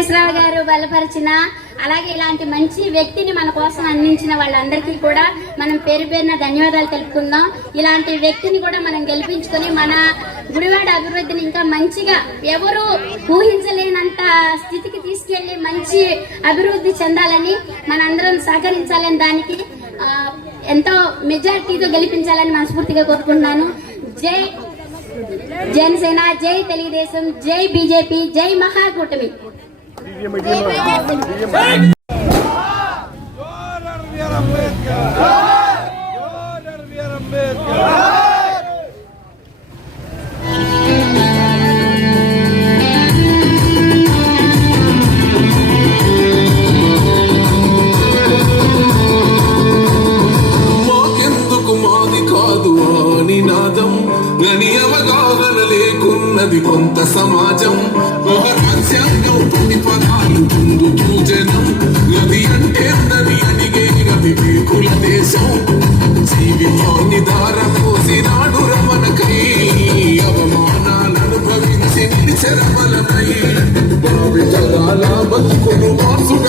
వెంకటేశ్వరరావు గారు బలపరిచిన అలాగే ఇలాంటి మంచి వ్యక్తిని మన కోసం అందించిన వాళ్ళందరికీ కూడా మనం పేరు పేరున ధన్యవాదాలు తెలుపుకుందాం. ఇలాంటి వ్యక్తిని కూడా మనం గెలిపించుకొని మన గుడివాడ అభివృద్ధిని ఇంకా మంచిగా ఎవరు ఊహించలేనంత స్థితికి తీసుకెళ్ళి మంచి అభివృద్ధి చెందాలని మనందరం సహకరించాలని దానికి ఎంతో మెజార్టీతో గెలిపించాలని మనస్ఫూర్తిగా కోరుకుంటున్నాను. జై జనసేన జై తెలుగుదేశం జై బీజేపీ జై మహాకూటమి. మాకెందుకు మాది కాదు నినాదం? గని అవగాహన లేకున్నది కొంత సమాజం. ఒక రాజ్యాంగం పది పొందుతూ జనం నది అంటే నది అడిగే నది వేకుల దేశం జీవితాన్ని దారపోసినాడు రమణకై అవమానాలను అనుభవించి నిలిచెరమలనై భావితరాల బతుకును మార్చుట